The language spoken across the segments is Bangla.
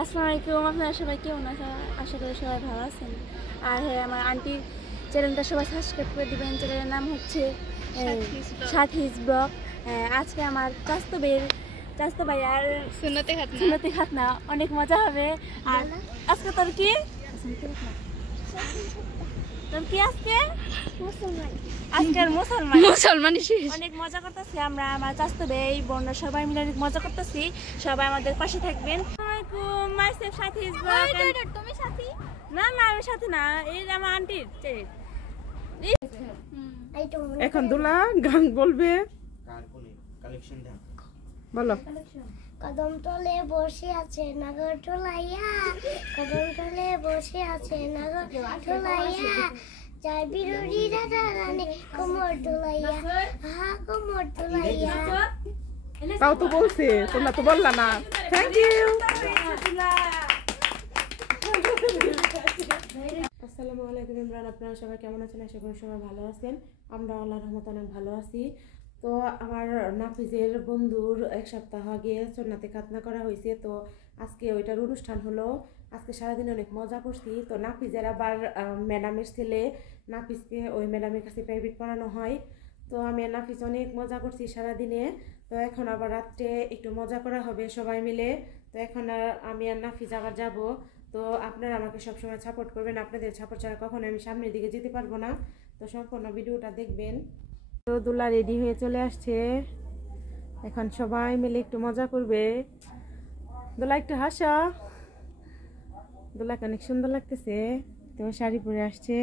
আসসালামু আলাইকুম, আপনারা সবাই কেমন আছেন? আশা করি সবাই ভালো আছেন। আর হ্যাঁ, আমার আন্টির চ্যানেলটা সবাই সাবস্ক্রাইব করে দিবেন। চ্যানেলের নাম হচ্ছে সাথীস ব্লগ। আজকে আমার চাস্তো ভাই আর সুন্নতি খাতনা অনেক মজা হবে। আর আজকে তোর কি আজকে আজকের মুসলমান অনেক মজা করতেছি আমরা। আমার চাস্তো ভাই বোনরা সবাই মিলে অনেক মজা করতেছি। সবাই আমাদের পাশে থাকবেন। এখন দুলা গান বলবে, বলো। কদম তলে বসে আছে নাগর টোলাইয়া, কদম তলে বসে আছে নাগর টোলাইয়া, যাই বিরুরি রাজা রানী কোমর টোলাইয়া, হা কোমর টোলাইয়া। তাও তো বলছে, তোমরা তো বললা না। Thank you. আসসালামু আলাইকুম ইমরান, আপনারা সবাই কেমন আছেন? আশা করি সবাই ভালো আছেন। আমরা আল্লাহর রহমতে অনেক ভালো আছি। তো আমার নাফিজের বন্ধুর এক সপ্তাহ আগে সুন্নতে খাতনা করা হয়েছে, তো আজকে ওইটার অনুষ্ঠান হলো। আজকে সারাদিন অনেক মজা করছি। তো নাফিজের আবার ম্যাডামের ছেলে, নাফিজকে ওই ম্যাডামের কাছে প্রাইভেট পড়ানো হয়। তো আমি আর নাফিজ অনেক মজা করছি সারাদিনে। তো এখন আবার রাত্রে একটু মজা করা হবে সবাই মিলে। তো এখন আর আমি আর নাফিজ আবার যাব। তো আপনারা আমাকে সবসময় সাপোর্ট করবেন, আপনাদের সাপোর্ট ছাড়া কখনো আমি সামনের দিকে যেতে পারবো না। তো সম্পূর্ণ ভিডিওটা দেখবেন। তো দুলা রেডি হয়ে চলে আসছে, এখন সবাই মিলে একটু মজা করবে। দোলা একটু হাসা, দোলাকে অনেক সুন্দর লাগতেছে। তো শাড়ি পরে আসছে।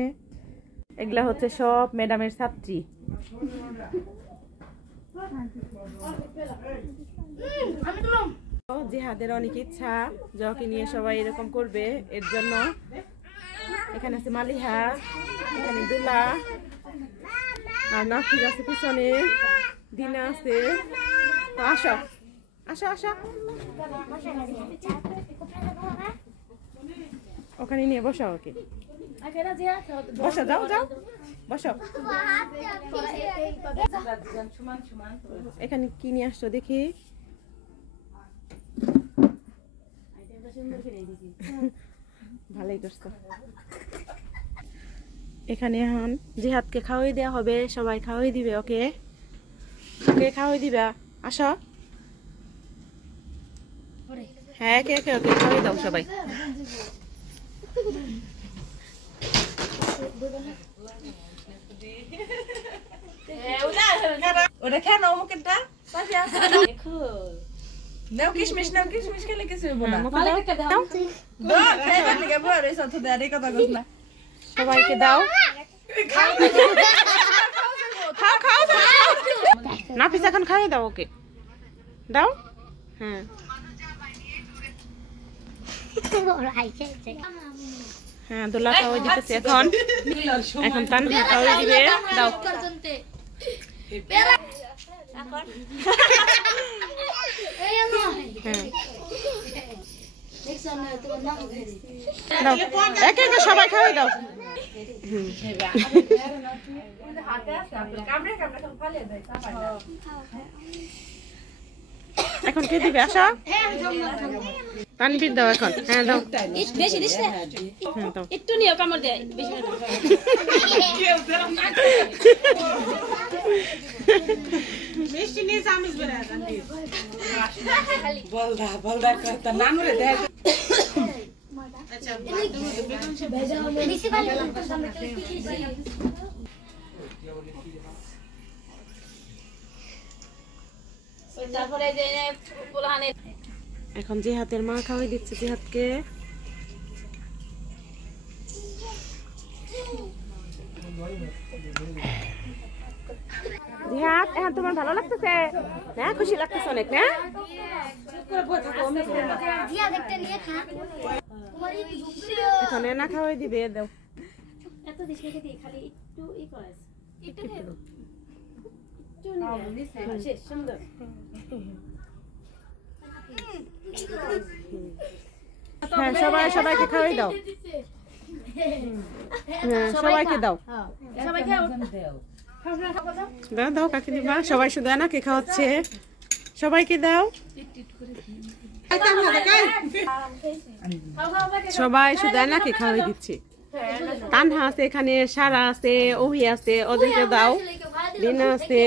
এগুলা হচ্ছে সব ম্যাডামের ছাত্রী। জিহাদের অনেক ইচ্ছা জকে নিয়ে সবাই এরকম করবে, এর জন্য এখানে আছে মালিহা, এখানে দুলা, আর নাফিজ আছে পিছনে, দিনা আছে। তো আসো আসো আসো, ওখানে নিয়ে বসো, ওকে বসো, যাও যাও বসো। এখানে কি নিয়ে আসছো দেখি? ভালোই করছো। এখানে এখন জিহাদকে খাওয়াই দেওয়া হবে, সবাই খাওয়াই দিবে ওকে। ওকে খাওয়াই দিবা, আসো। হ্যাঁ একে একে ওকে খাওয়াই দাও সবাই। ওটা খেয়ে নাও মুখেরটা। নাও কিশমিশ, নাও কিশমিশ খেলে কিছু হইব না। সবাইকে দাও, খাও খাও নাফিস এখন খাইয়ে দাও ওকে, দাও। হ্যাঁ হ্যাঁ দোলা খাওয়াই দিতেছে এখন। এখন তানভীর খাওয়াই দিবে, দাও। একে একে সবাই খাওয়াই দাও। এখন কে দিবে? আসা তানভীর দাও এখন। হ্যাঁ দাও, বেশি দিস না, একটু নিও, কামড় দেয় বেশি না। মিষ্টি নিয়ে চামিচ বেরা তানভীর বলদা বলদা করতা নাম রে দেখ। আচ্ছা বেশি ভালো তারপরে যে পোলাহানে এখন জিহাদের মা খাওয়াই দিচ্ছে জিহাদকে। জিহাদ এখন তোমার ভালো লাগতেছে? হ্যাঁ খুশি লাগতেছে অনেক না? এখন না খাওয়াই দিবে, দাও। এত দিস রেখে দিই, খালি একটু ই করাস, একটু একটু শেষ সুন্দর। হ্যাঁ সবাই সবাইকে খাওয়াই দাও। হ্যাঁ সবাইকে দাও, দাও দাও কাকে দিবা? সবাই শুধু এনাকে খাওয়াচ্ছে, সবাইকে দাও। সবাই শুধু নাকি খাওয়াই দিচ্ছি। তানহা আছে এখানে, সারা আছে, ওহি আছে, ওদেরকে দাও, রিনা আছে।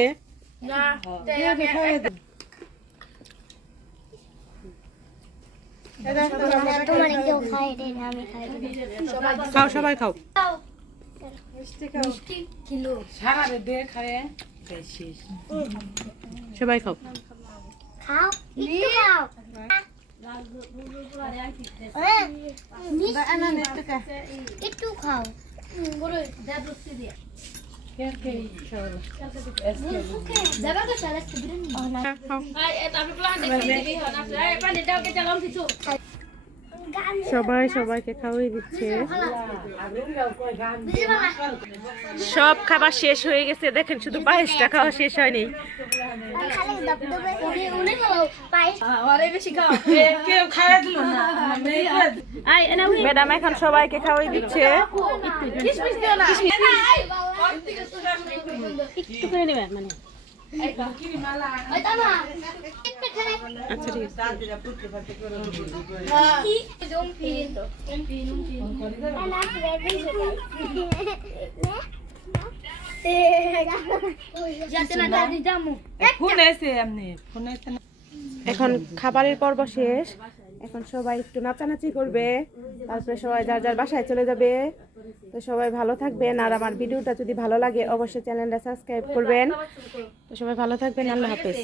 খাও সবাই খাও। সবাই খাও। খাও একটু খাও। সবাই সবাইকে খাওয়াই দিচ্ছে। সব খাবার শেষ হয়ে গেছে, দেখেন শুধু পায়েসটা খাওয়া শেষ হয়নি। ম্যাডাম এখন সবাইকে খাওয়াই দিচ্ছে। আচ্ছা ঠিক আছে। এখন খাবারের পর্ব শেষ, এখন সবাই একটু নাচানাচি করবে, তারপরে সবাই যার যার বাসায় চলে যাবে। তো সবাই ভালো থাকবেন, আর আমার ভিডিওটা যদি ভালো লাগে অবশ্যই চ্যানেলটা সাবস্ক্রাইব করবেন। তো সবাই ভালো থাকবেন, আল্লাহ হাফেজ।